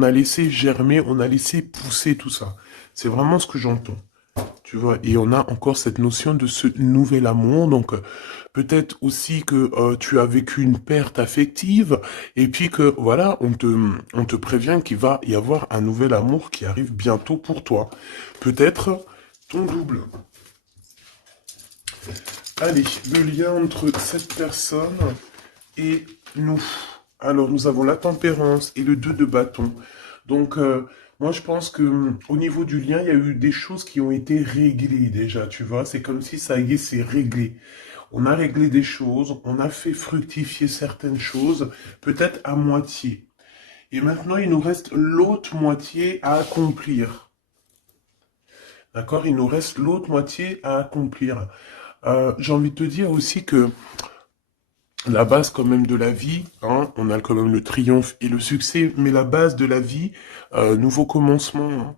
on a laissé germer, on a laissé pousser tout ça. C'est vraiment ce que j'entends. Tu vois, et on a encore cette notion de ce nouvel amour. Donc, peut-être aussi que tu as vécu une perte affective, et puis que, voilà, on te prévient qu'il va y avoir un nouvel amour qui arrive bientôt pour toi. Peut-être ton double. Allez, le lien entre cette personne et nous. Alors, nous avons la tempérance et le 2 de bâton. Donc, moi, je pense que au niveau du lien, il y a eu des choses qui ont été réglées déjà, tu vois. C'est comme si ça y est, c'est réglé. On a réglé des choses, on a fait fructifier certaines choses, peut-être à moitié. Et maintenant, il nous reste l'autre moitié à accomplir. D'accord? Il nous reste l'autre moitié à accomplir. J'ai envie de te dire aussi que la base quand même de la vie, hein, on a quand même le triomphe et le succès, mais la base de la vie, nouveau commencement,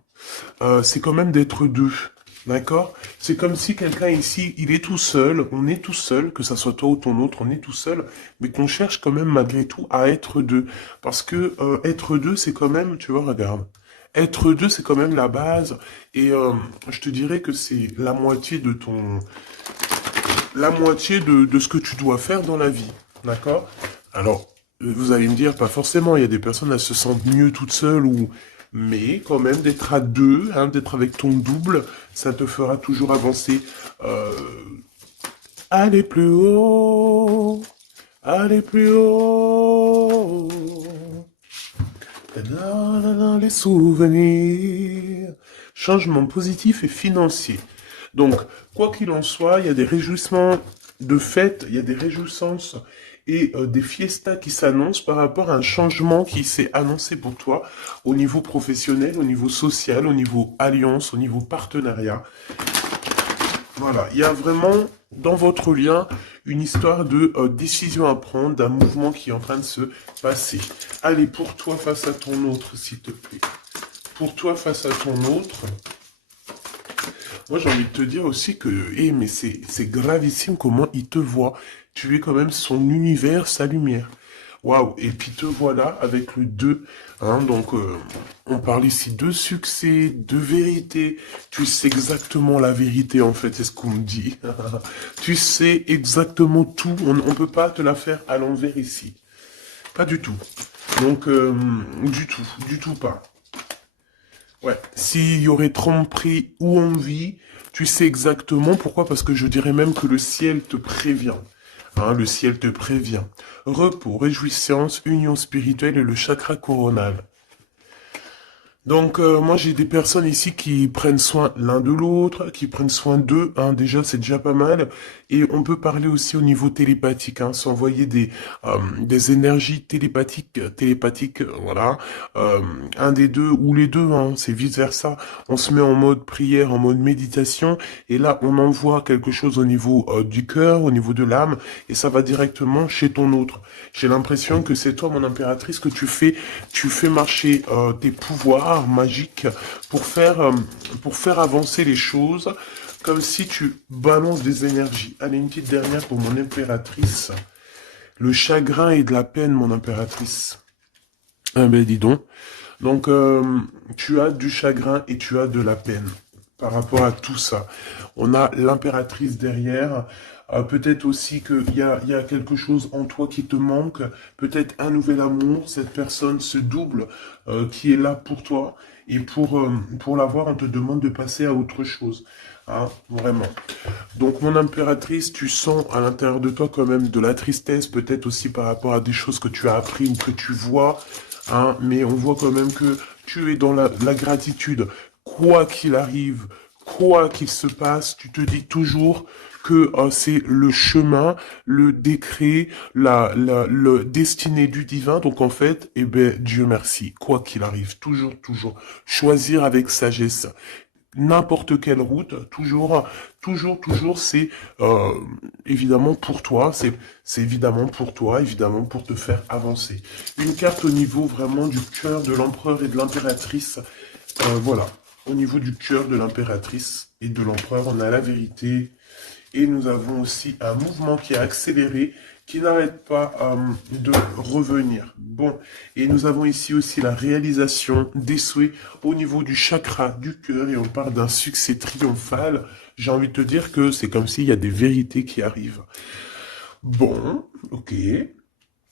hein, c'est quand même d'être deux. D'accord? C'est comme si quelqu'un ici, il est tout seul, on est tout seul, que ça soit toi ou ton autre, on est tout seul, mais qu'on cherche quand même malgré tout à être deux. Parce que être deux, c'est quand même, tu vois, regarde, être deux, c'est quand même la base, et je te dirais que c'est la moitié de ce que tu dois faire dans la vie. D'accord? Alors, vous allez me dire, pas forcément, il y a des personnes, elles se sentent mieux toutes seules ou... Mais quand même, d'être à deux, hein, d'être avec ton double, ça te fera toujours avancer. Euh, Aller plus haut, aller plus haut. Dans les souvenirs. Changement positif et financier. Donc, quoi qu'il en soit, il y a des réjouissements de fête, il y a des réjouissances et des fiestas qui s'annoncent par rapport à un changement qui s'est annoncé pour toi au niveau professionnel, au niveau social, au niveau alliance, au niveau partenariat. Voilà, il y a vraiment dans votre lien une histoire de décision à prendre, d'un mouvement qui est en train de se passer. Allez, pour toi face à ton autre, s'il te plaît. Pour toi face à ton autre, moi j'ai envie de te dire aussi que, mais c'est gravissime comment il te voit. Tu es quand même son univers, sa lumière. Waouh, et puis te voilà avec le 2, hein, donc on parle ici de succès, de vérité, tu sais exactement la vérité en fait, c'est ce qu'on me dit, tu sais exactement tout, on ne peut pas te la faire à l'envers ici, pas du tout, donc du tout pas. Ouais, s'il y aurait tromperie ou envie, tu sais exactement pourquoi, parce que je dirais même que le ciel te prévient. Hein, le ciel te prévient. Repos, réjouissance, union spirituelle et le chakra coronal. Donc moi j'ai des personnes ici qui prennent soin l'un de l'autre, qui prennent soin d'eux, hein, déjà c'est déjà pas mal. Et on peut parler aussi au niveau télépathique, hein, s'envoyer des énergies télépathiques, voilà. Un des deux ou les deux, hein, c'est vice versa. On se met en mode prière, en mode méditation, et là on envoie quelque chose au niveau du cœur, au niveau de l'âme, et ça va directement chez ton autre. J'ai l'impression que c'est toi, mon impératrice, que tu fais marcher tes pouvoirs magiques pour faire avancer les choses, comme si tu balances des énergies. Allez, une petite dernière pour mon impératrice. Le chagrin et de la peine, mon impératrice. Ah ben dis donc. Donc, tu as du chagrin et tu as de la peine par rapport à tout ça. On a l'impératrice derrière. Peut-être aussi il y a quelque chose en toi qui te manque. Peut-être un nouvel amour. Cette personne, ce double qui est là pour toi. Et pour l'avoir, on te demande de passer à autre chose. Hein, vraiment. Donc, mon impératrice, tu sens à l'intérieur de toi quand même de la tristesse, peut-être aussi par rapport à des choses que tu as appris ou que tu vois. Hein, mais on voit quand même que tu es dans la gratitude. Quoi qu'il arrive, quoi qu'il se passe, tu te dis toujours que c'est le chemin, le décret, le destiné du divin. Donc en fait, eh ben, Dieu merci. Quoi qu'il arrive, toujours, toujours, choisir avec sagesse n'importe quelle route, toujours, c'est évidemment pour toi, c'est évidemment pour toi, évidemment pour te faire avancer. Une carte au niveau vraiment du cœur de l'empereur et de l'impératrice, voilà. Au niveau du cœur de l'impératrice et de l'empereur, on a la vérité et nous avons aussi un mouvement qui est accéléré, qui n'arrête pas de revenir. Bon, et nous avons ici aussi la réalisation des souhaits au niveau du chakra du cœur, et on parle d'un succès triomphal. J'ai envie de te dire que c'est comme s'il y a des vérités qui arrivent. Bon, ok.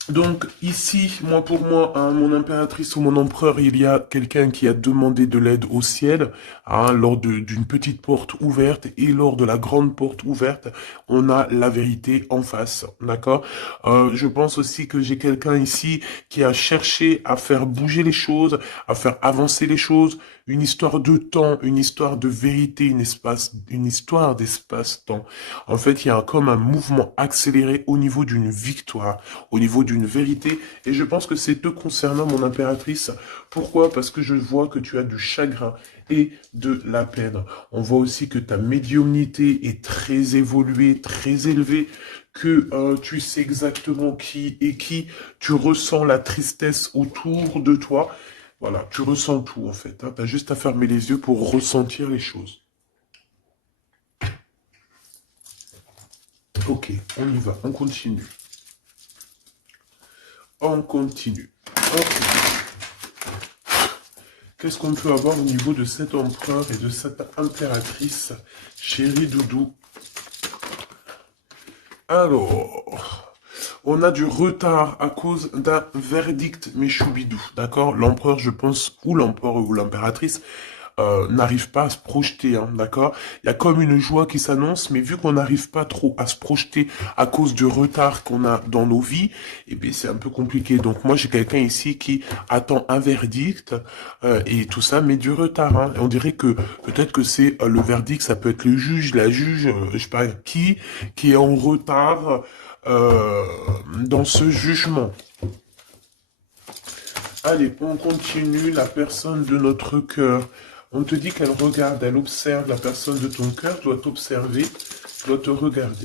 Donc ici, pour moi, hein, mon impératrice ou mon empereur, il y a quelqu'un qui a demandé de l'aide au ciel, hein, lors d'une petite porte ouverte, et lors de la grande porte ouverte, on a la vérité en face, d'accord. Je pense aussi que j'ai quelqu'un ici qui a cherché à faire bouger les choses, à faire avancer les choses, une histoire de temps, une histoire de vérité, une histoire d'espace-temps. En fait, il y a comme un mouvement accéléré au niveau d'une victoire, au niveau d'une vérité, et je pense que c'est te concernant, mon impératrice. Pourquoi? Parce que je vois que tu as du chagrin et de la peine. On voit aussi que ta médiumnité est très évoluée, très élevée, que tu sais exactement qui est qui, tu ressens la tristesse autour de toi. Voilà, tu ressens tout en fait, hein. Tu as juste à fermer les yeux pour ressentir les choses. Ok, on y va, on continue. On continue. Ok. Qu'est-ce qu'on peut avoir au niveau de cet empereur et de cette impératrice, chérie Doudou? Alors, on a du retard à cause d'un verdict, mes choubidous, d'accord? L'empereur, je pense, ou l'empereur ou l'impératrice, n'arrive pas à se projeter, hein, d'accord? Il y a comme une joie qui s'annonce, mais vu qu'on n'arrive pas trop à se projeter à cause du retard qu'on a dans nos vies, eh bien c'est un peu compliqué. Donc moi j'ai quelqu'un ici qui attend un verdict et tout ça, mais du retard. Hein. Et on dirait que peut-être que c'est le verdict, ça peut être le juge, la juge, je sais pas qui est en retard dans ce jugement. Allez, on continue. La personne de notre cœur. On te dit qu'elle regarde, elle observe. La personne de ton cœur doit t'observer, doit te regarder.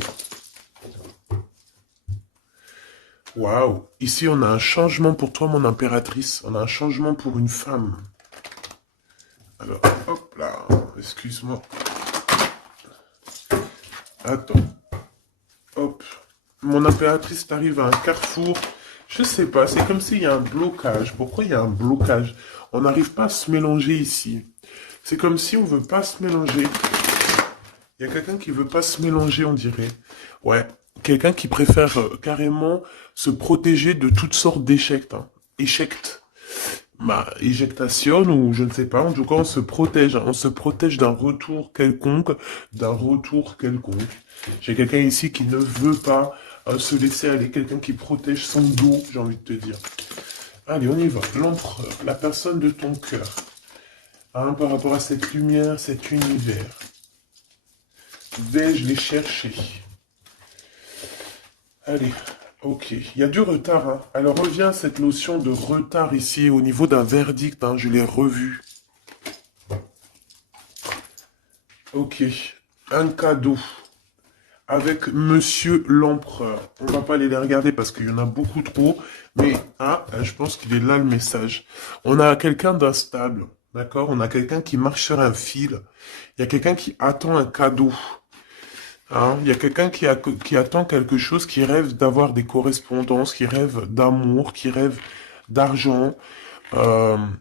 Waouh. Ici, on a un changement pour toi, mon impératrice. On a un changement pour une femme. Alors, hop là. Excuse-moi. Attends. Hop. Mon impératrice t'arrive à un carrefour. Je sais pas, c'est comme s'il y a un blocage. Pourquoi il y a un blocage? On n'arrive pas à se mélanger ici. C'est comme si on veut pas se mélanger. Il y a quelqu'un qui veut pas se mélanger, on dirait. Ouais, quelqu'un qui préfère carrément se protéger de toutes sortes d'échecs. Hein. Échecs. Bah, éjectation ou je ne sais pas. En tout cas, on se protège. Hein. On se protège d'un retour quelconque. D'un retour quelconque. J'ai quelqu'un ici qui ne veut pas se laisser aller. Quelqu'un qui protège son dos, j'ai envie de te dire. Allez, on y va. L'empereur, la personne de ton cœur. Hein, par rapport à cette lumière, cet univers. Vais-je les chercher? Allez, ok. Il y a du retard. Hein. Alors revient cette notion de retard ici au niveau d'un verdict. Hein, je l'ai revu. Ok. Un cadeau. Avec Monsieur l'Empereur. On va pas aller les regarder parce qu'il y en a beaucoup trop. Mais je pense qu'il est là le message. On a quelqu'un d'instable. D'accord? On a quelqu'un qui marche sur un fil. Il y a quelqu'un qui attend un cadeau. Hein, il y a quelqu'un qui attend quelque chose, qui rêve d'avoir des correspondances, qui rêve d'amour, qui rêve d'argent.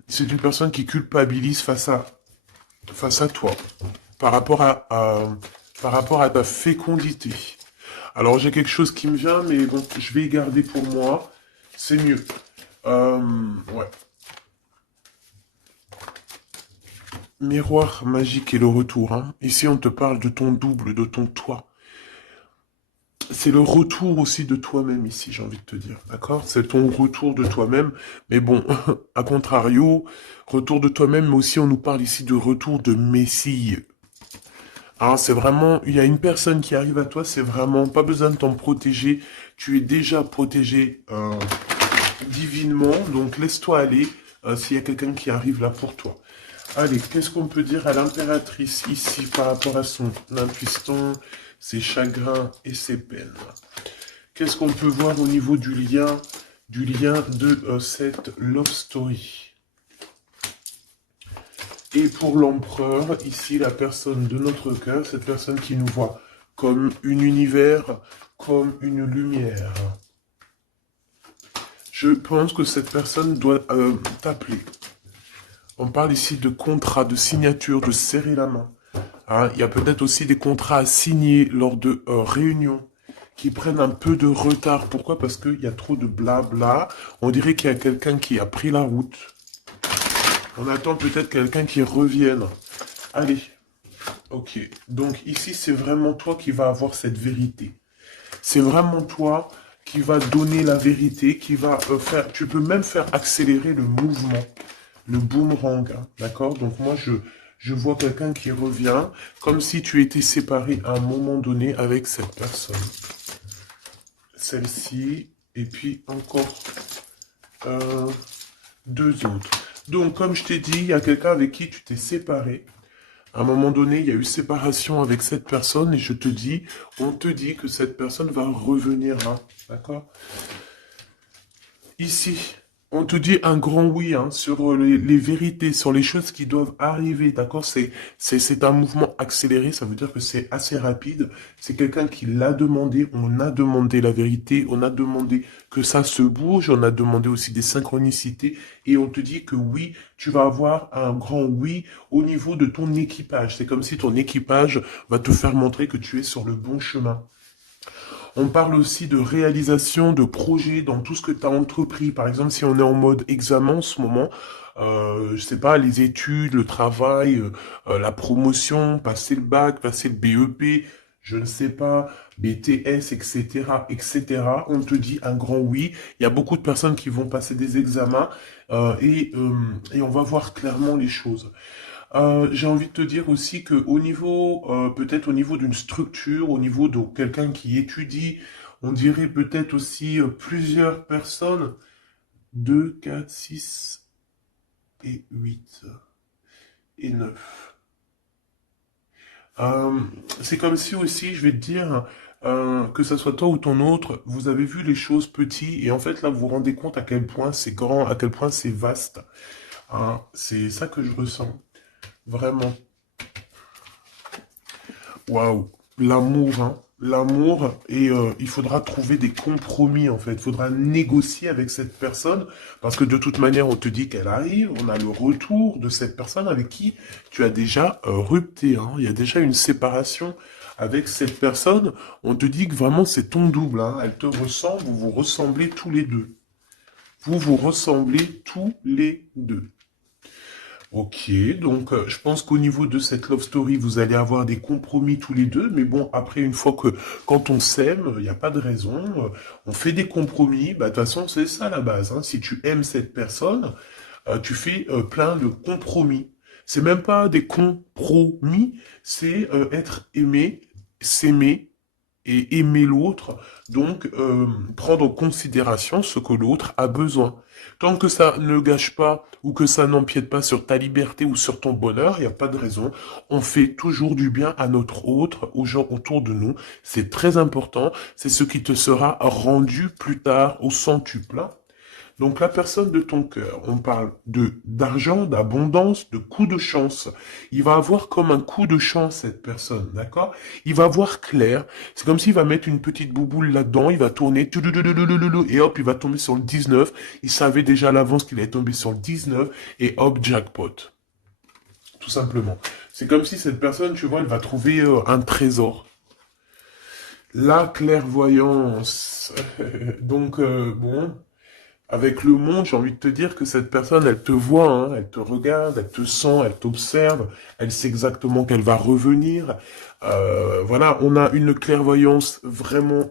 C'est une personne qui culpabilise face à toi, par rapport par rapport à ta fécondité. Alors j'ai quelque chose qui me vient, mais bon, je vais y garder pour moi. C'est mieux. Ouais. Miroir magique et le retour. Hein. Ici, on te parle de ton double, de ton toi. C'est le retour aussi de toi-même ici, j'ai envie de te dire. D'accord? C'est ton retour de toi-même. Mais bon, à contrario, retour de toi-même, mais aussi on nous parle ici de retour de Messie. Hein, c'est vraiment, il y a une personne qui arrive à toi, c'est vraiment pas besoin de t'en protéger. Tu es déjà protégé divinement, donc laisse-toi aller s'il y a quelqu'un qui arrive là pour toi. Allez, qu'est-ce qu'on peut dire à l'impératrice ici par rapport à son impuissance, ses chagrins et ses peines? Qu'est-ce qu'on peut voir au niveau du lien de cette love story? Et pour l'empereur, ici, la personne de notre cœur, cette personne qui nous voit comme un univers, comme une lumière. Je pense que cette personne doit t'appeler. On parle ici de contrat, de signature, de serrer la main. Hein, il y a peut-être aussi des contrats à signer lors de réunions qui prennent un peu de retard. Pourquoi? Parce qu'il y a trop de blabla. On dirait qu'il y a quelqu'un qui a pris la route. On attend peut-être quelqu'un qui revienne. Allez. Ok. Donc ici, c'est vraiment toi qui vas avoir cette vérité. C'est vraiment toi qui va donner la vérité, qui va faire... Tu peux même faire accélérer le mouvement, le boomerang. Hein, d'accord? Donc moi, je vois quelqu'un qui revient, comme si tu étais séparé à un moment donné avec cette personne. Celle-ci, et puis encore deux autres. Donc, comme je t'ai dit, il y a quelqu'un avec qui tu t'es séparé. À un moment donné, il y a eu séparation avec cette personne, et on te dit que cette personne va revenir là. D'accord? Ici, on te dit un grand oui hein, sur les vérités, sur les choses qui doivent arriver, d'accord? C'est un mouvement accéléré, ça veut dire que c'est assez rapide. C'est quelqu'un qui l'a demandé, on a demandé la vérité, on a demandé que ça se bouge, on a demandé aussi des synchronicités, et on te dit que oui, tu vas avoir un grand oui au niveau de ton équipage. C'est comme si ton équipage va te faire montrer que tu es sur le bon chemin. On parle aussi de réalisation de projets dans tout ce que tu as entrepris. Par exemple, si on est en mode examen en ce moment, je sais pas, les études, le travail, la promotion, passer le bac, passer le BEP, je ne sais pas, BTS, etc., etc. On te dit un grand oui. Il y a beaucoup de personnes qui vont passer des examens et on va voir clairement les choses. J'ai envie de te dire aussi que au niveau, peut-être au niveau d'une structure, au niveau de quelqu'un qui étudie, on dirait peut-être aussi plusieurs personnes, 2, 4, 6 et 8 et 9. C'est comme si aussi, je vais te dire, que ça soit toi ou ton autre, vous avez vu les choses petites et en fait là vous vous rendez compte à quel point c'est grand, à quel point c'est vaste. Hein, c'est ça que je ressens, vraiment. Waouh, l'amour, hein. L'amour, et il faudra trouver des compromis en fait. Il faudra négocier avec cette personne parce que de toute manière, on te dit qu'elle arrive. On a le retour de cette personne avec qui tu as déjà rupté. Hein. Il y a déjà une séparation avec cette personne. On te dit que vraiment c'est ton double. Hein. Elle te ressemble, vous vous ressemblez tous les deux. Vous vous ressemblez tous les deux. Ok, donc je pense qu'au niveau de cette love story, vous allez avoir des compromis tous les deux, mais bon, après, une fois que quand on s'aime, il n'y a pas de raison, on fait des compromis, bah de toute façon, c'est ça la base, hein. Si tu aimes cette personne, tu fais plein de compromis. C'est même pas des compromis, c'est être aimé, s'aimer, et aimer l'autre, donc prendre en considération ce que l'autre a besoin. Tant que ça ne gâche pas ou que ça n'empiète pas sur ta liberté ou sur ton bonheur, il n'y a pas de raison. On fait toujours du bien à notre autre, aux gens autour de nous. C'est très important. C'est ce qui te sera rendu plus tard au centuple. Donc la personne de ton cœur, on parle de d'argent, d'abondance, de coup de chance. Il va avoir comme un coup de chance cette personne, d'accord? Il va voir clair. C'est comme s'il va mettre une petite bouboule là-dedans, il va tourner, et hop, il va tomber sur le 19. Il savait déjà à l'avance qu'il allait tomber sur le 19, et hop, jackpot. Tout simplement. C'est comme si cette personne, tu vois, elle va trouver un trésor. La clairvoyance. Donc, bon... Avec le monde, j'ai envie de te dire que cette personne, elle te voit, hein, elle te regarde, elle te sent, elle t'observe, elle sait exactement qu'elle va revenir. Voilà, on a une clairvoyance vraiment...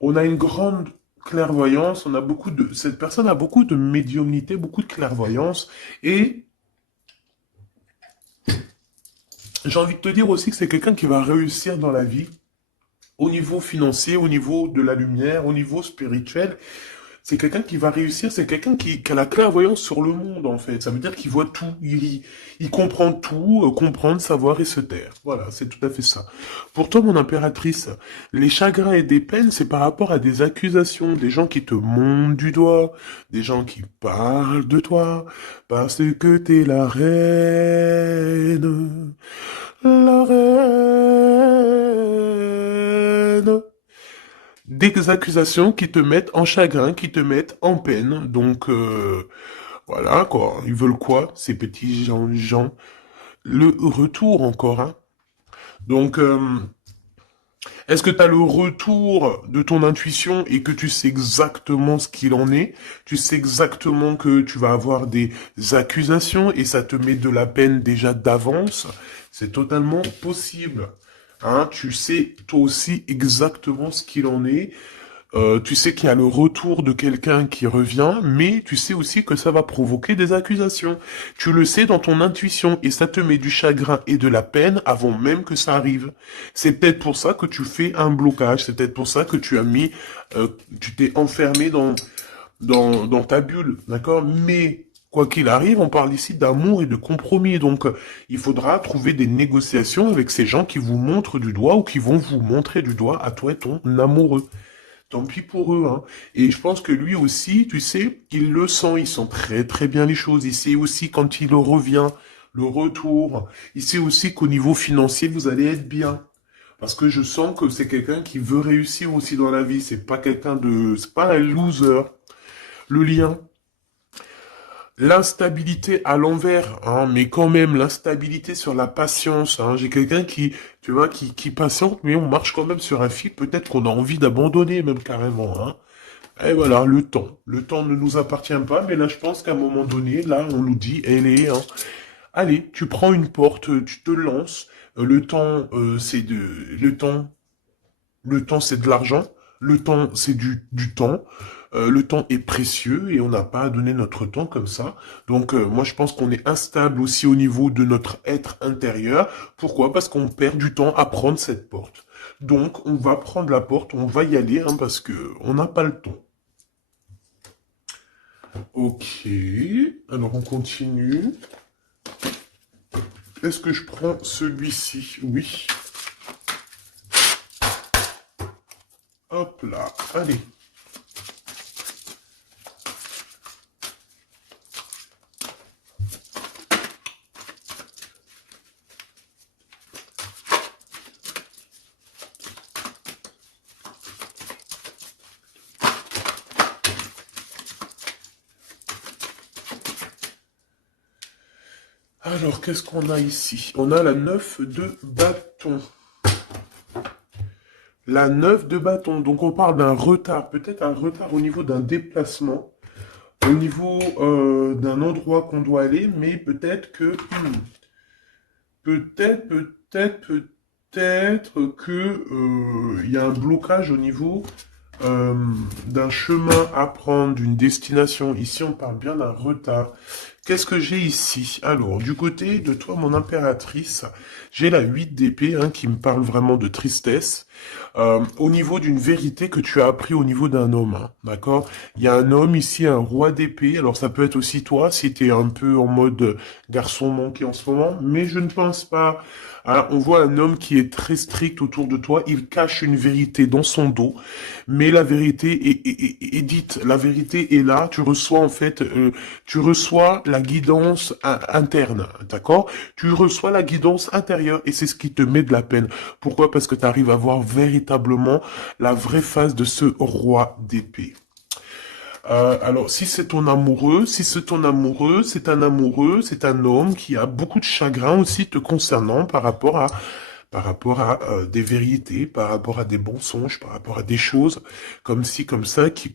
on a une grande clairvoyance, on a beaucoup de... Cette personne a beaucoup de médiumnité, beaucoup de clairvoyance. Et j'ai envie de te dire aussi que c'est quelqu'un qui va réussir dans la vie, au niveau financier, au niveau de la lumière, au niveau spirituel. C'est quelqu'un qui va réussir, c'est quelqu'un qui a la clairvoyance sur le monde, en fait. Ça veut dire qu'il voit tout, il comprend tout, comprendre, savoir et se taire. Voilà, c'est tout à fait ça. Pour toi, mon impératrice, les chagrins et des peines, c'est par rapport à des accusations, des gens qui te montent du doigt, des gens qui parlent de toi, parce que t'es la reine, des accusations qui te mettent en chagrin, qui te mettent en peine. Donc, voilà, quoi. Ils veulent quoi, ces petits gens? Le retour encore, hein. Donc, est-ce que tu as le retour de ton intuition et que tu sais exactement ce qu'il en est? Tu sais exactement que tu vas avoir des accusations et ça te met de la peine déjà d'avance? C'est totalement possible. Hein, tu sais toi aussi exactement ce qu'il en est. Tu sais qu'il y a le retour de quelqu'un qui revient, mais tu sais aussi que ça va provoquer des accusations. Tu le sais dans ton intuition et ça te met du chagrin et de la peine avant même que ça arrive. C'est peut-être pour ça que tu fais un blocage, c'est peut-être pour ça que tu as mis, tu t'es enfermé dans ta bulle, d'accord? Mais quoi qu'il arrive, on parle ici d'amour et de compromis, donc il faudra trouver des négociations avec ces gens qui vous montrent du doigt ou qui vont vous montrer du doigt à toi et ton amoureux. Tant pis pour eux, hein. Et je pense que lui aussi, tu sais, il le sent, il sent très très bien les choses. Il sait aussi quand il revient, le retour. Il sait aussi qu'au niveau financier, vous allez être bien. Parce que je sens que c'est quelqu'un qui veut réussir aussi dans la vie. C'est pas quelqu'un de, c'est pas un loser. Le lien. L'instabilité à l'envers, hein, mais quand même l'instabilité sur la patience. Hein. J'ai quelqu'un qui, tu vois, qui patiente, mais on marche quand même sur un fil. Peut-être qu'on a envie d'abandonner même carrément. Hein. Et voilà, le temps. Le temps ne nous appartient pas, mais là, je pense qu'à un moment donné, là, on nous dit, hein, allez, tu prends une porte, tu te lances. Le temps, c'est de, le temps, c'est de l'argent. Le temps, c'est du temps. Le temps est précieux et on n'a pas à donner notre temps comme ça. Donc, moi, je pense qu'on est instable aussi au niveau de notre être intérieur. Pourquoi? Parce qu'on perd du temps à prendre cette porte. Donc, on va prendre la porte, on va y aller, hein, parce que on n'a pas le temps. Ok, alors on continue. Est-ce que je prends celui-ci? Oui. Hop là, allez. Alors, qu'est-ce qu'on a ici? On a la 9 de bâton. La 9 de bâton. Donc, on parle d'un retard. Peut-être un retard au niveau d'un déplacement. Au niveau d'un endroit qu'on doit aller. Mais peut-être que... peut-être que il y a un blocage au niveau euh, d'un chemin à prendre, d'une destination. Ici, on parle bien d'un retard. Qu'est-ce que j'ai ici? Alors, du côté de toi, mon impératrice, j'ai la 8 d'épée, hein, qui me parle vraiment de tristesse. Au niveau d'une vérité que tu as appris au niveau d'un homme, hein, d'accord? Il y a un homme ici, un roi d'épée. Alors, ça peut être aussi toi, si tu es un peu en mode garçon manqué en ce moment, mais je ne pense pas. Alors, on voit un homme qui est très strict autour de toi. Il cache une vérité dans son dos, mais la vérité est dite. La vérité est là. Tu reçois en fait, tu reçois la guidance interne, d'accord? Tu reçois la guidance intérieure et c'est ce qui te met de la peine. Pourquoi? Parce que tu arrives à voir véritablement la vraie face de ce roi d'épée. Alors, si c'est ton amoureux, si c'est ton amoureux, c'est un amoureux, c'est un homme qui a beaucoup de chagrin aussi te concernant par rapport à des vérités, par rapport à des mensonges, par rapport à des choses comme ci, comme ça, qu'il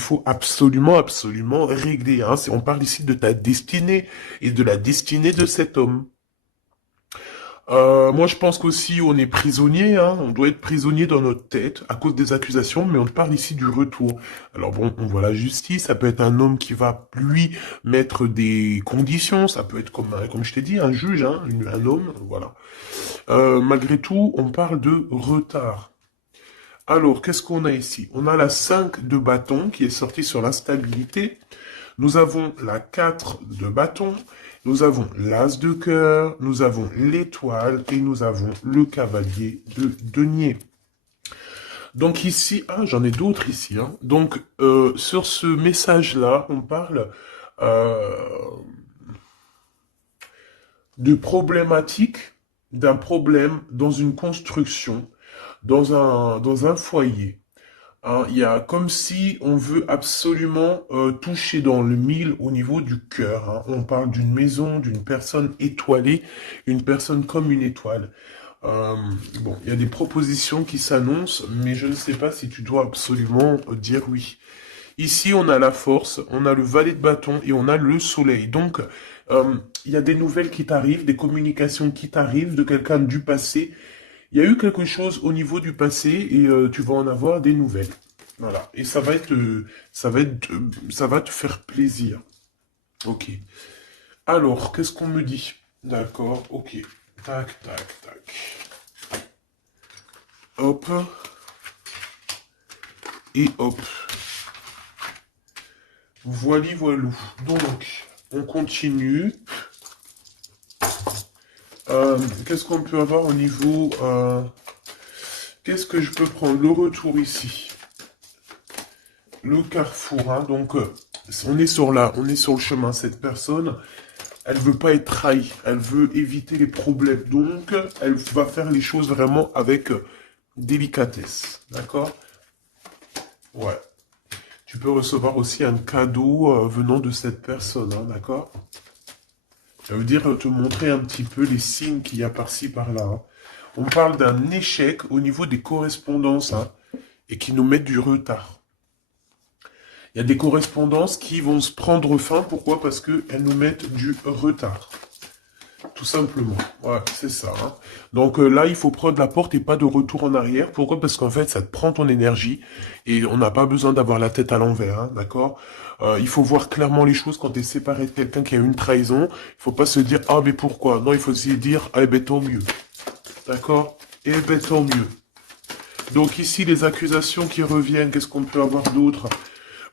faut absolument, absolument régler. Hein. On parle ici de ta destinée et de la destinée de cet homme. Moi, je pense qu'aussi on est prisonnier, hein. On doit être prisonnier dans notre tête à cause des accusations, mais on parle ici du retour. Alors bon, on voit la justice, ça peut être un homme qui va, lui, mettre des conditions, ça peut être comme je t'ai dit, un juge, hein, un homme, voilà. Malgré tout, on parle de retard. Alors, qu'est-ce qu'on a ici? On a la 5 de bâton qui est sortie sur l'instabilité. Nous avons la 4 de bâton, nous avons l'as de cœur, nous avons l'étoile et nous avons le cavalier de denier. Donc ici, j'en ai d'autres ici. Hein. Donc sur ce message-là, on parle euh, de problématique, d'un problème dans une construction, dans un foyer. Hein. Il y a comme si on veut absolument toucher dans le mille au niveau du cœur. Hein. On parle d'une maison, d'une personne étoilée, une personne comme une étoile. Euh, bon, il y a des propositions qui s'annoncent, mais je ne sais pas si tu dois absolument dire oui. Ici, on a la force, on a le valet de bâton et on a le soleil. Donc, il y a des nouvelles qui t'arrivent, des communications qui t'arrivent de quelqu'un du passé. Il y a eu quelque chose au niveau du passé et tu vas en avoir des nouvelles. Voilà. Et ça va te faire plaisir. Ok. Alors, qu'est-ce qu'on me dit? D'accord, ok. Tac, tac, tac. Hop. Et hop. Voili voilou. Donc, on continue. Qu'est-ce qu'on peut avoir au niveau... qu'est-ce que je peux prendre? Le retour ici. Le carrefour. Hein, donc, on est sur le chemin. Cette personne, elle veut pas être trahie. Elle veut éviter les problèmes. Donc, elle va faire les choses vraiment avec délicatesse. D'accord? Ouais. Tu peux recevoir aussi un cadeau venant de cette personne. Hein, d'accord? Ça veut dire te montrer un petit peu les signes qu'il y a par-ci, par-là. Hein. On parle d'un échec au niveau des correspondances hein, et qui nous mettent du retard. Il y a des correspondances qui vont se prendre fin. Pourquoi? Parce qu'elles nous mettent du retard. Tout simplement. Ouais, c'est ça. Hein. Donc là, il faut prendre la porte et pas de retour en arrière. Pourquoi? Parce qu'en fait, ça te prend ton énergie et on n'a pas besoin d'avoir la tête à l'envers. Hein, d'accord? Il faut voir clairement les choses quand tu es séparé de quelqu'un qui a une trahison. Il faut pas se dire, ah, mais pourquoi? Non, il faut se dire, ah, ben tant mieux. D'accord? Eh ben tant mieux. Donc ici, les accusations qui reviennent, qu'est-ce qu'on peut avoir d'autre?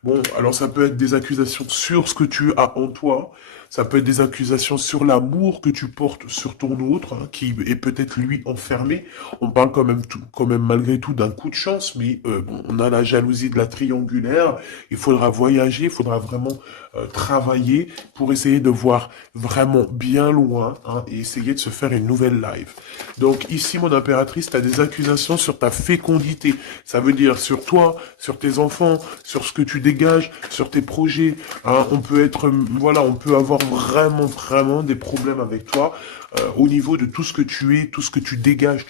Bon, alors ça peut être des accusations sur ce que tu as en toi, ça peut être des accusations sur l'amour que tu portes sur ton autre, hein, qui est peut-être lui enfermé. On parle quand même malgré tout d'un coup de chance, mais bon, on a la jalousie de la triangulaire. Il faudra voyager, il faudra vraiment travailler pour essayer de voir vraiment bien loin hein, et essayer de se faire une nouvelle live. Donc ici, mon impératrice, tu as des accusations sur ta fécondité. Ça veut dire sur toi, sur tes enfants, sur ce que tu dégages, sur tes projets. Hein. On peut être, voilà, on peut avoir vraiment des problèmes avec toi au niveau de tout ce que tu es, tout ce que tu dégages,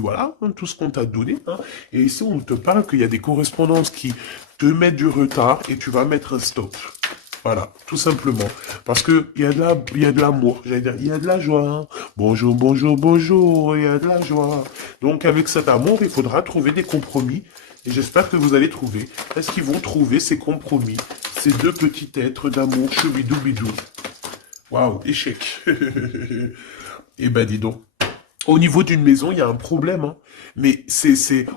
voilà, hein, tout ce qu'on t'a donné. Hein. Et ici, on te parle qu'il y a des correspondances qui te mettent du retard et tu vas mettre un stop. Voilà, tout simplement. Parce que il y a de l'amour, j'allais dire, il y a de la joie. Hein. Bonjour, bonjour, bonjour, il y a de la joie. Donc avec cet amour, il faudra trouver des compromis. Et j'espère que vous allez trouver. Est-ce qu'ils vont trouver ces compromis? Ces deux petits êtres d'amour, choubidou-bidou. Waouh, échec. Eh ben dis donc. Au niveau d'une maison, il y a un problème. Hein. Mais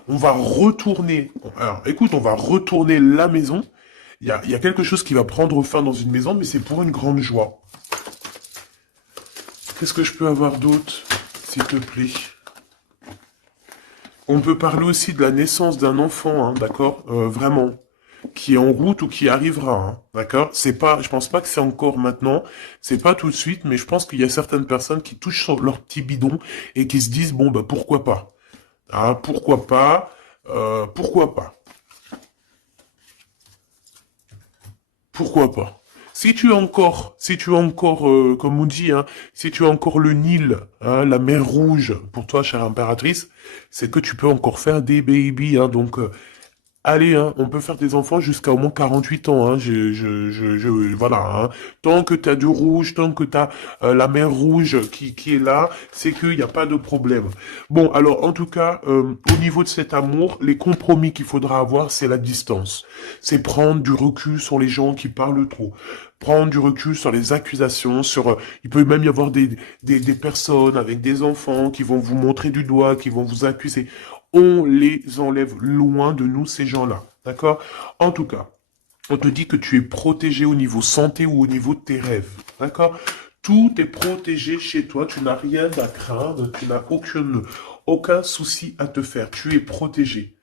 on va retourner. Alors, écoute, on va retourner la maison. Il y a quelque chose qui va prendre fin dans une maison, mais c'est pour une grande joie. Qu'est-ce que je peux avoir d'autre, s'il te plaît? On peut parler aussi de la naissance d'un enfant, hein, d'accord? Vraiment. Qui est en route ou qui arrivera, hein, d'accord? C'est pas, je pense pas que c'est encore maintenant, c'est pas tout de suite, mais je pense qu'il y a certaines personnes qui touchent sur leur petit bidon et qui se disent, bon, bah, pourquoi pas? Hein, pourquoi pas? Pourquoi pas? Pourquoi pas? Si tu es encore, comme on dit, hein, si tu as encore le Nil, hein, la mer Rouge, pour toi, chère impératrice, c'est que tu peux encore faire des baby, hein, donc, allez, hein, on peut faire des enfants jusqu'à au moins 48 ans, hein, voilà, hein. Tant que t'as du rouge, tant que t'as la mer rouge qui est là, c'est qu'il n'y a pas de problème. Bon, alors, en tout cas, au niveau de cet amour, les compromis qu'il faudra avoir, c'est la distance. C'est prendre du recul sur les gens qui parlent trop. Prendre du recul sur les accusations, sur... il peut même y avoir des personnes avec des enfants qui vont vous montrer du doigt, qui vont vous accuser. On les enlève loin de nous, ces gens-là. D'accord? En tout cas, on te dit que tu es protégé au niveau santé ou au niveau de tes rêves. D'accord? Tout est protégé chez toi. Tu n'as rien à craindre. Tu n'as aucun souci à te faire. Tu es protégé.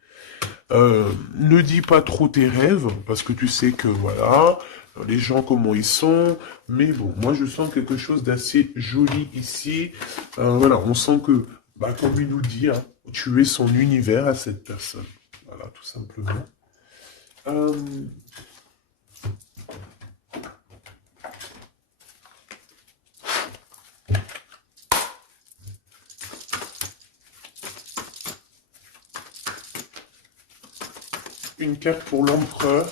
Ne dis pas trop tes rêves, parce que tu sais que, voilà, les gens comment ils sont. Mais bon, moi, je sens quelque chose d'assez joli ici. Voilà, on sent que, bah, comme il nous dit, hein, Tu es son univers à cette personne. Voilà, tout simplement. Euh, une carte pour l'empereur.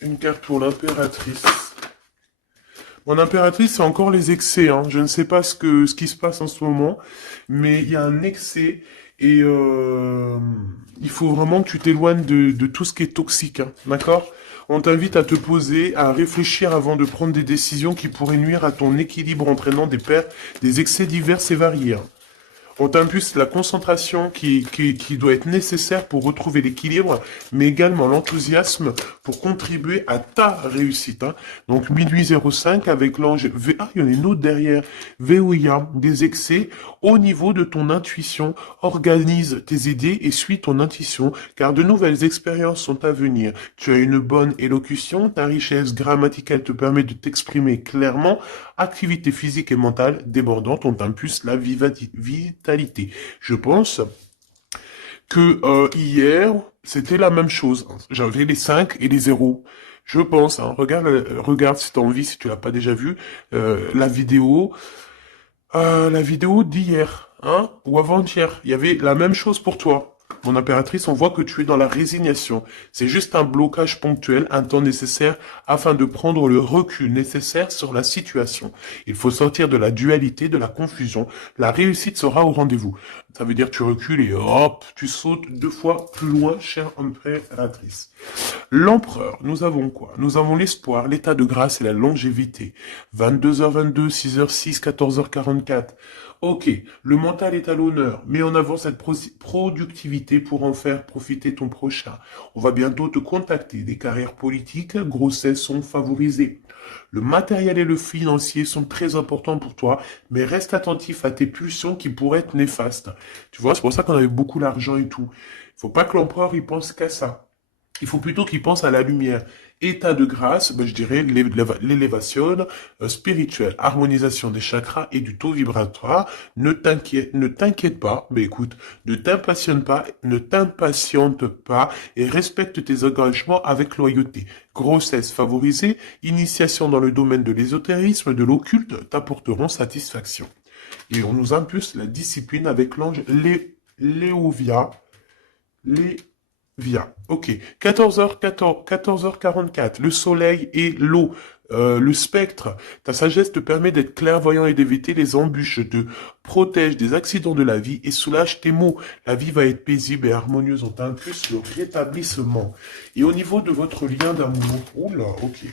Une carte pour l'impératrice. Mon impératrice, c'est encore les excès. Hein. Je ne sais pas ce qui se passe en ce moment, mais il y a un excès et il faut vraiment que tu t'éloignes de tout ce qui est toxique. Hein. D'accord? On t'invite à te poser, à réfléchir avant de prendre des décisions qui pourraient nuire à ton équilibre entraînant des excès divers et variés. Hein. On t'impulse la concentration qui doit être nécessaire pour retrouver l'équilibre, mais également l'enthousiasme pour contribuer à ta réussite. Hein. Donc minuit 05 avec l'ange V. Ah, il y en a une autre derrière. Veoya, des excès au niveau de ton intuition. Organise tes idées et suis ton intuition, car de nouvelles expériences sont à venir. Tu as une bonne élocution, ta richesse grammaticale te permet de t'exprimer clairement. Activité physique et mentale débordante, on t'impulse la vitalité. Je pense que hier, c'était la même chose. J'avais les 5 et les 0. Je pense, hein, regarde si tu as envie, si tu l'as pas déjà vu, la vidéo d'hier, hein, ou avant-hier. Il y avait la même chose pour toi. Mon impératrice, on voit que tu es dans la résignation. C'est juste un blocage ponctuel, un temps nécessaire afin de prendre le recul nécessaire sur la situation. Il faut sortir de la dualité, de la confusion. La réussite sera au rendez-vous. Ça veut dire que tu recules et hop, tu sautes 2 fois plus loin, chère impératrice. L'empereur, nous avons quoi? Nous avons l'espoir, l'état de grâce et la longévité. 22h22, 6h06, 14h44. Ok, le mental est à l'honneur. Mets en avant cette productivité pour en faire profiter ton prochain. On va bientôt te contacter. Des carrières politiques, grossesses sont favorisées. Le matériel et le financier sont très importants pour toi, mais reste attentif à tes pulsions qui pourraient être néfastes. Tu vois, c'est pour ça qu'on avait beaucoup d'argent et tout. Il faut pas que l'empereur y pense qu'à ça. Il faut plutôt qu'il pense à la lumière. État de grâce, ben, je dirais l'élévation spirituelle, harmonisation des chakras et du taux vibratoire. Ne t'inquiète pas, mais écoute, ne t'impatiente pas et respecte tes engagements avec loyauté. Grossesse favorisée, initiation dans le domaine de l'ésotérisme, de l'occulte t'apporteront satisfaction. Et on nous impulse la discipline avec l'ange Léovia. Ok. 14h44. Le soleil et l'eau. Le spectre. Ta sagesse te permet d'être clairvoyant et d'éviter les embûches, te protège des accidents de la vie et soulage tes maux. La vie va être paisible et harmonieuse. On t'impulse le rétablissement. Et au niveau de votre lien d'amour, oula, ok.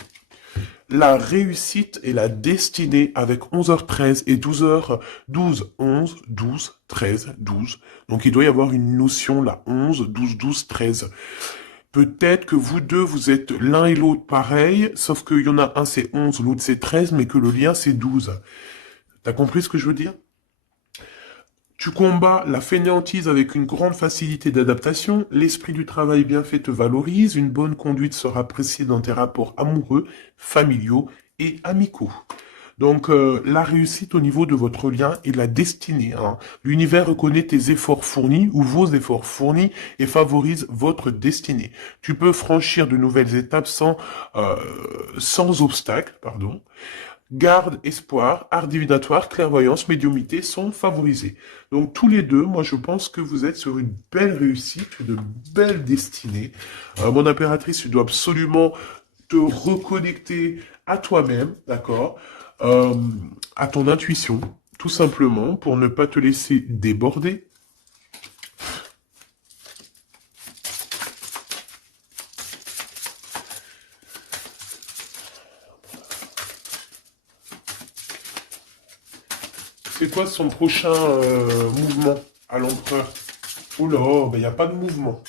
La réussite et la destinée avec 11h13 et 12h12, 11, 12, 13, 12. Donc il doit y avoir une notion là, 11, 12, 12, 13. Peut-être que vous deux, vous êtes l'un et l'autre pareil, sauf qu'il y en a un c'est 11, l'autre c'est 13, mais que le lien c'est 12. T'as compris ce que je veux dire? Tu combats la fainéantise avec une grande facilité d'adaptation, l'esprit du travail bien fait te valorise, une bonne conduite sera appréciée dans tes rapports amoureux, familiaux et amicaux. Donc la réussite au niveau de votre lien et de la destinée. Hein. L'univers reconnaît tes efforts fournis ou vos efforts fournis et favorise votre destinée. Tu peux franchir de nouvelles étapes sans obstacle, pardon. Garde, espoir, art divinatoire, clairvoyance, médiumité sont favorisés. Donc tous les deux, moi je pense que vous êtes sur une belle réussite, une belle destinée. Mon impératrice, tu dois absolument te reconnecter à toi-même, d'accord, à ton intuition, tout simplement, pour ne pas te laisser déborder. C'est quoi son prochain mouvement à l'empereur? Oula, ben il n'y a pas de mouvement.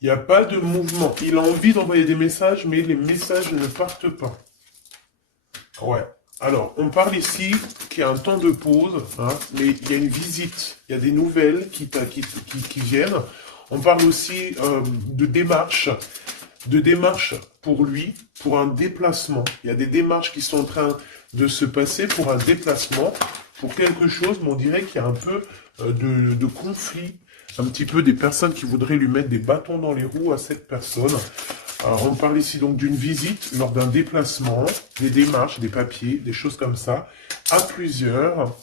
Il n'y a pas de mouvement. Il a envie d'envoyer des messages, mais les messages ne partent pas. Ouais. Alors, on parle ici qu'il y a un temps de pause, hein, mais il y a une visite, il y a des nouvelles qui viennent. On parle aussi de démarches. de démarches pour lui, pour un déplacement. Il y a des démarches qui sont en train de se passer pour un déplacement, pour quelque chose, mais on dirait qu'il y a un peu de conflit, un petit peu des personnes qui voudraient lui mettre des bâtons dans les roues à cette personne. Alors, on parle ici donc d'une visite lors d'un déplacement, des démarches, des papiers, des choses comme ça, à plusieurs.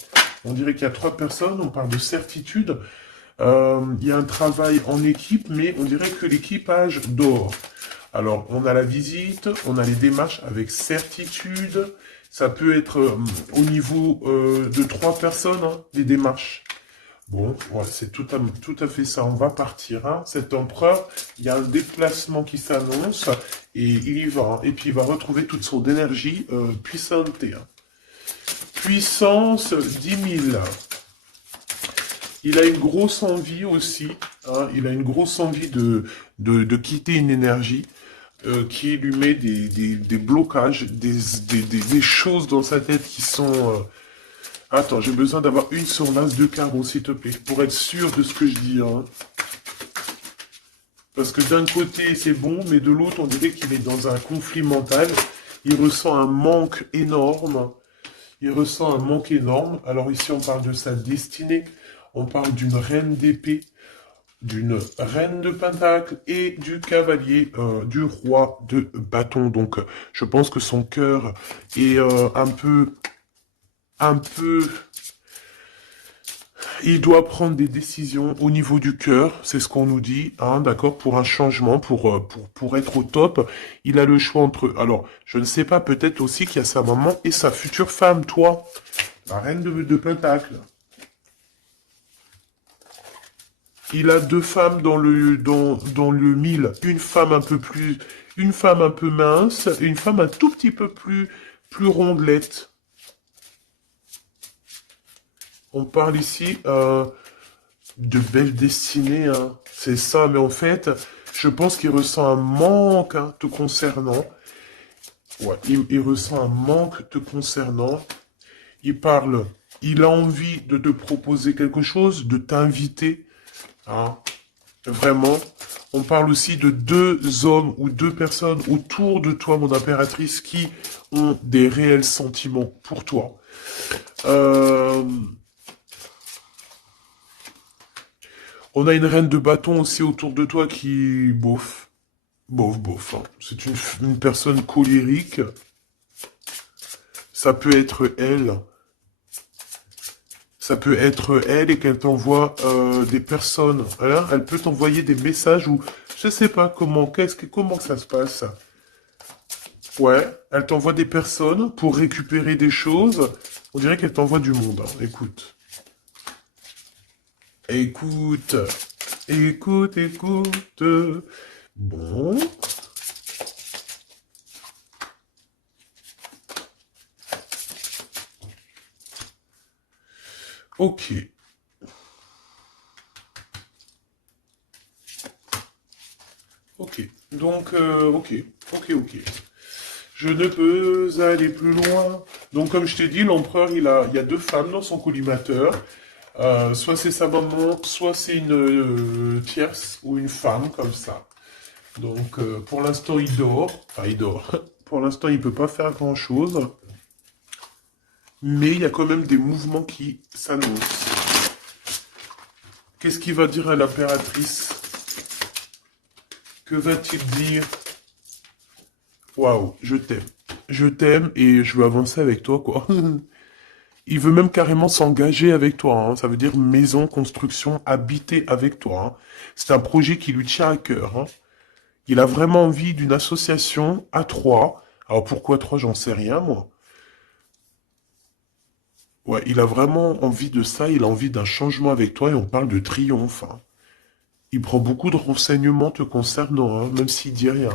On dirait qu'il y a 3 personnes, on parle de certitude. Il y a un travail en équipe, mais on dirait que l'équipage dort. Alors, on a la visite, on a les démarches avec certitude. Ça peut être au niveau de 3 personnes, hein, les démarches. Bon, voilà, c'est tout à fait ça. On va partir. Hein. Cet empereur, il y a un déplacement qui s'annonce et il y va. Hein. Et puis, il va retrouver toute son énergie puissante. Hein. Puissance 10 000. Il a une grosse envie aussi. Hein. Il a une grosse envie de quitter une énergie qui lui met des blocages, des choses dans sa tête qui sont... Attends, j'ai besoin d'avoir une sur l'as de carreau, s'il te plaît, pour être sûr de ce que je dis. Hein. Parce que d'un côté, c'est bon, mais de l'autre, on dirait qu'il est dans un conflit mental. Il ressent un manque énorme. Il ressent un manque énorme. Alors ici, on parle de sa destinée. On parle d'une reine d'épée, d'une reine de pentacle et du cavalier du roi de bâton. Donc, je pense que son cœur est un peu... Il doit prendre des décisions au niveau du cœur, c'est ce qu'on nous dit, hein, d'accord, pour un changement, pour être au top. Il a le choix entre... Alors, je ne sais pas, peut-être aussi qu'il y a sa maman et sa future femme, toi, la reine de pentacle. Il a 2 femmes dans le 1000. Une femme un peu plus... Une femme un peu mince, et une femme un tout petit peu plus rondelette. On parle ici de belle destinée, hein. C'est ça, mais en fait, je pense qu'il ressent un manque hein, te concernant. Ouais, il ressent un manque te concernant. Il a envie de te proposer quelque chose, de t'inviter. Hein. Vraiment. On parle aussi de 2 hommes ou 2 personnes autour de toi, mon impératrice, qui ont des réels sentiments pour toi. On a une reine de bâton aussi autour de toi qui... Bof. Bof. Hein. C'est une personne colérique. Ça peut être elle. Ça peut être elle et qu'elle t'envoie des personnes. Hein. Elle peut t'envoyer des messages ou... Je sais pas comment ça se passe. Ouais, elle t'envoie des personnes pour récupérer des choses. On dirait qu'elle t'envoie du monde. Hein. Écoute. Écoute. Bon. Ok. Ok. Donc, ok. Je ne peux aller plus loin. Donc, comme je t'ai dit, l'empereur, il y a 2 femmes dans son collimateur. Soit c'est sa maman, soit c'est une tierce ou une femme comme ça. Donc pour l'instant il dort, enfin il dort. Pour l'instant il peut pas faire grand chose, mais il y a quand même des mouvements qui s'annoncent. Qu'est-ce qu'il va dire à l'impératrice? Que va-t-il dire? Waouh, je t'aime et je veux avancer avec toi quoi. Il veut même carrément s'engager avec toi. Hein. Ça veut dire maison, construction, habiter avec toi. Hein. C'est un projet qui lui tient à cœur. Hein. Il a vraiment envie d'une association à 3. Alors pourquoi 3, j'en sais rien, moi. Ouais, il a vraiment envie de ça. Il a envie d'un changement avec toi et on parle de triomphe. Hein. Il prend beaucoup de renseignements te concernant, hein, même s'il dit rien.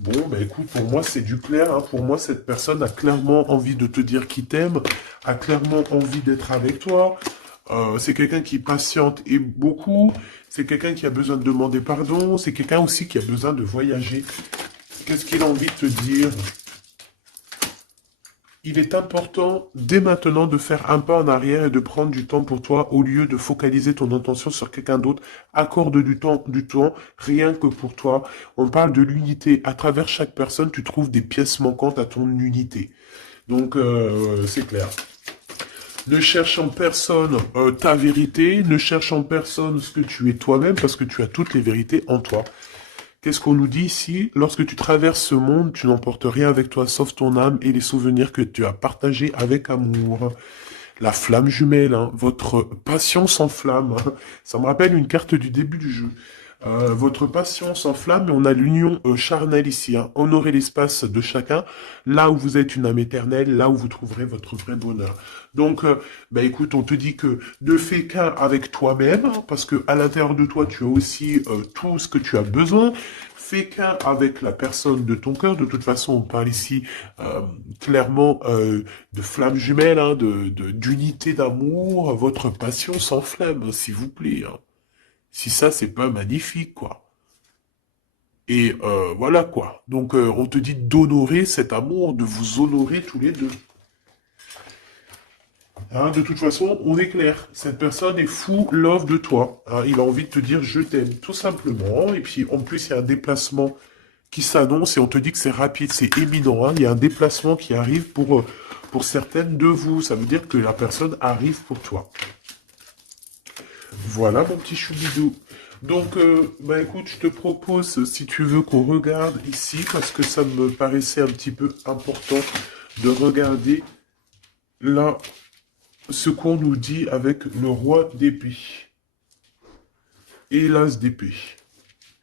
Bon, bah écoute, pour moi, c'est du clair. Hein. Pour moi, cette personne a clairement envie de te dire qu'il t'aime, a clairement envie d'être avec toi. C'est quelqu'un qui patiente et beaucoup. C'est quelqu'un qui a besoin de demander pardon. C'est quelqu'un aussi qui a besoin de voyager. Qu'est-ce qu'il a envie de te dire? il est important dès maintenant de faire un pas en arrière et de prendre du temps pour toi au lieu de focaliser ton attention sur quelqu'un d'autre. Accorde du temps rien que pour toi. On parle de l'unité. À travers chaque personne, tu trouves des pièces manquantes à ton unité. Donc, c'est clair. Ne cherche en personne ta vérité, ne cherche en personne ce que tu es toi-même, parce que tu as toutes les vérités en toi. Qu'est-ce qu'on nous dit ici? Lorsque tu traverses ce monde, tu n'emportes rien avec toi, sauf ton âme et les souvenirs que tu as partagés avec amour. La flamme jumelle, hein, votre passion s'enflamme. Hein. Ça me rappelle une carte du début du jeu. Votre passion s'enflamme et on a l'union charnelle ici. Hein. Honorez l'espace de chacun, là où vous êtes une âme éternelle, là où vous trouverez votre vrai bonheur. Donc, bah écoute, on te dit que ne fais qu'un avec toi-même, hein, parce que à l'intérieur de toi, tu as aussi tout ce que tu as besoin. Fais qu'un avec la personne de ton cœur. De toute façon, on parle ici clairement de flamme jumelle, hein, d'unité d'amour. Votre passion s'enflamme, s'il vous plaît. Hein. Si ça, c'est pas magnifique, quoi. Et voilà, quoi. Donc, on te dit d'honorer cet amour, de vous honorer tous les deux. Hein, de toute façon, on est clair. Cette personne est fou love de toi. Hein, il a envie de te dire je t'aime, tout simplement. Et puis, en plus, il y a un déplacement qui s'annonce et on te dit que c'est rapide, c'est éminent. Hein. Il y a un déplacement qui arrive pour certaines de vous. Ça veut dire que la personne arrive pour toi. Voilà, mon petit choubidou. Donc, bah écoute, je te propose, si tu veux, qu'on regarde ici, parce que ça me paraissait un petit peu important de regarder là ce qu'on nous dit avec le roi d'épée et l'as d'épée.